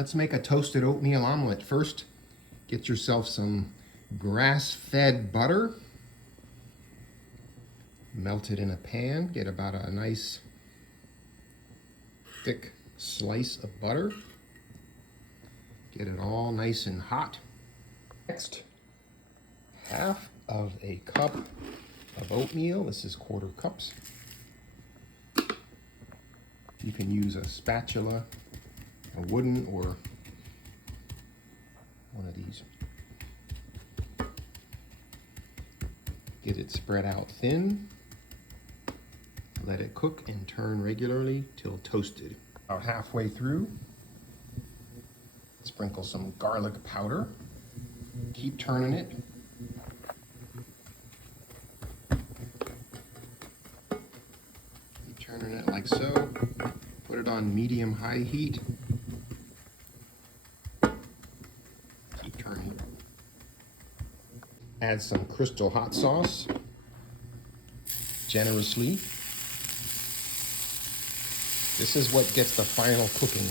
Let's make a toasted oatmeal omelet. First, get yourself some grass-fed butter. Melt it in a pan. Get about a nice thick slice of butter. Get it all nice and hot. Next, half of a cup of oatmeal. This is 1/4 cups. You can use a spatula, a wooden, or one of these. Get it spread out thin. Let it cook and turn regularly till toasted. About halfway through, sprinkle some garlic powder. Keep turning it. Keep turning it like so. Put it on medium-high heat. Keep turning. Add some Crystal hot sauce generously. This is what gets the final cooking.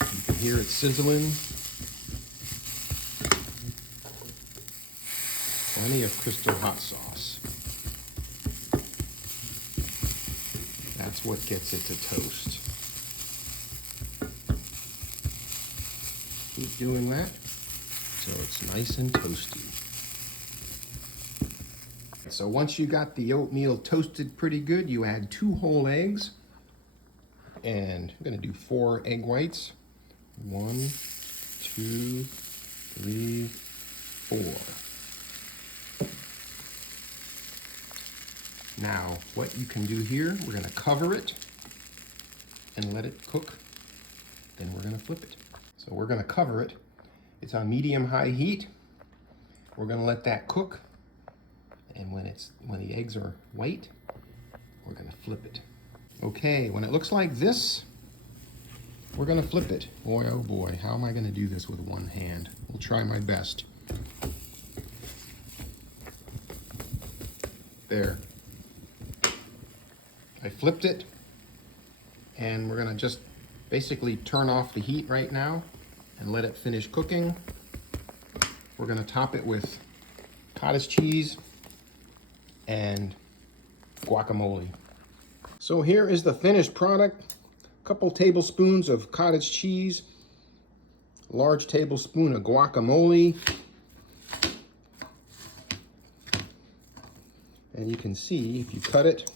You can hear it sizzling. Plenty of Crystal hot sauce. That's what gets it to toast. Keep doing that till it's nice and toasty. So once you got the oatmeal toasted pretty good, you add 2 whole eggs. And I'm gonna do 4 egg whites. 1, 2, 3, 4. Now, what you can do here, we're gonna cover it and let it cook. Then we're gonna flip it. So we're gonna cover it. It's on medium-high heat. We're gonna let that cook. And when the eggs are white, we're gonna flip it. Okay, when it looks like this, we're gonna flip it. Boy, oh boy, how am I gonna do this with one hand? We'll try my best. There. I flipped it, and we're gonna just basically turn off the heat right now and let it finish cooking. We're gonna top it with cottage cheese and guacamole. So here is the finished product. A couple tablespoons of cottage cheese, a large tablespoon of guacamole. And you can see if you cut it,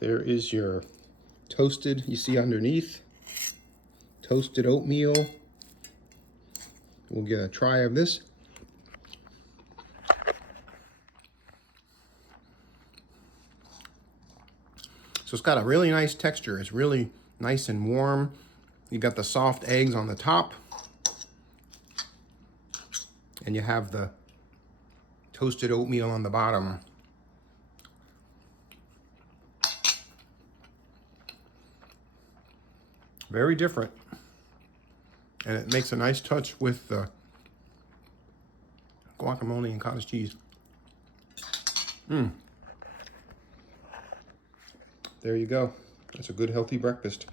there is your toasted, you see underneath, toasted oatmeal. We'll get a try of this. So it's got a really nice texture. It's really nice and warm. You got the soft eggs on the top. And you have the toasted oatmeal on the bottom. Very different. And it makes a nice touch with the guacamole and cottage cheese. There you go. That's a good healthy breakfast.